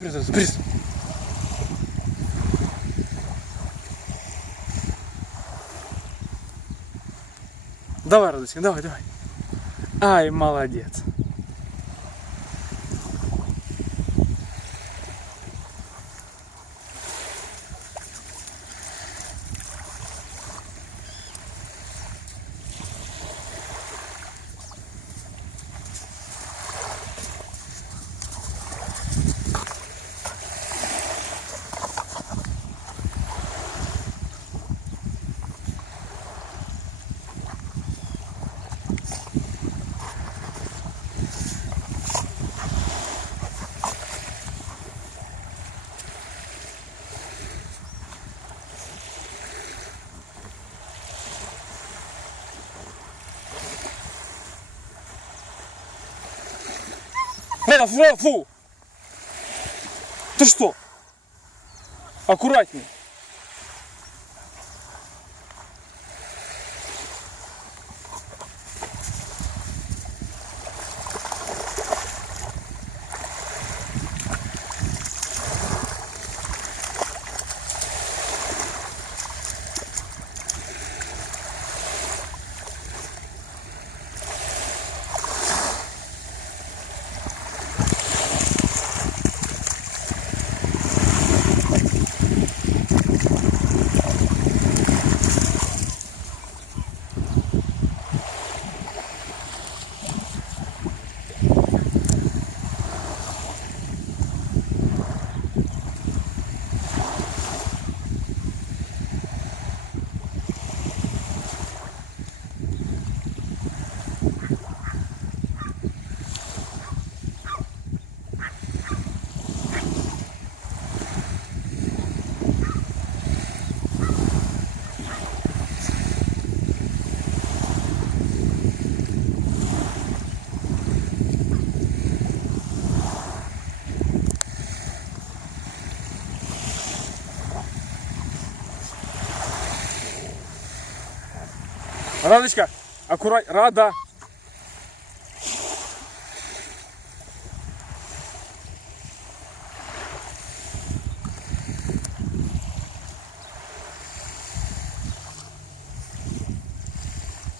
Брис. Давай, Радуська, давай. Ай, молодец. Фу! Ты что? Аккуратней. Радочка, аккуратно, Рада.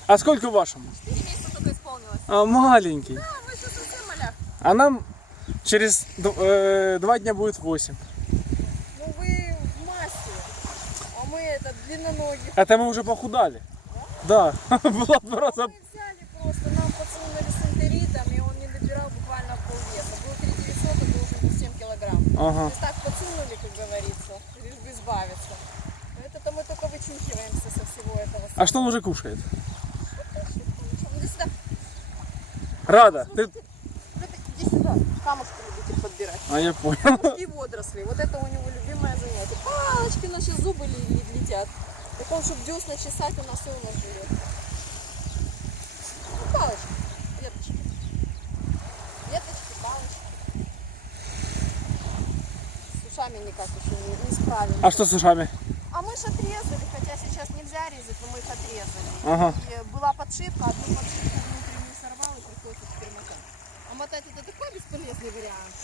А сколько вашему? 4 месяца только исполнилось. А, маленький. Да, мы еще совсем маляк. А нам через 2 дня будет 8. Ну вы в массе, а мы это длинноногие. Это мы уже похудали. Да, была 2 раза. Мы взяли просто, нам подсунули с энтеритом, и он не добирал буквально полвеса. Был 3900, а должен был 7 килограмм. То есть так подсунули, как говорится, лишь бы избавиться. Это мы только вычухиваемся со всего этого. А что он уже кушает? Иди сюда. Рада, ты... Иди сюда. Камушки любите подбирать. А я понял. Камушки и водоросли. Вот это у него любимое занятие. Палочки, наши зубы летят. Так он, чтобы десна чесать, у нас и у нас живет. Ну, палочки. Веточки. Веточки, палочки. С ушами никак еще не справились. А что с ушами? А мы ж отрезали, хотя сейчас нельзя резать, но мы их отрезали. Ага. И была подшипка, одну подшипку внутреннюю сорвал и приходится теперь мотать. А мотать это такой бесполезный вариант.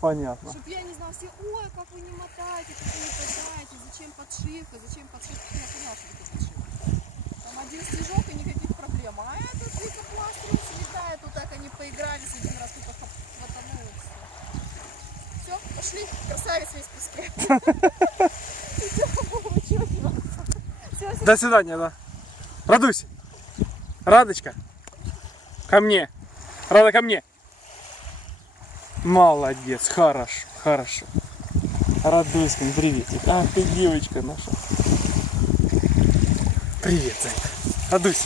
Понятно. Чтоб я не знала, все, ой, как вы не мотаете, как вы не мотаете, зачем подшивка, я поняла, что такое подшивка. Там один стежок и никаких проблем. А этот лейкопластырь слетает, вот так они поигрались, один раз только хватанул. Все, пошли, красавец весь в песке. До свидания, да. Радусь. Радочка. Ко мне. Рада, ко мне. Молодец, хорошо. Радуська, приветик. А, ты девочка наша. Привет, зайка. Радусь.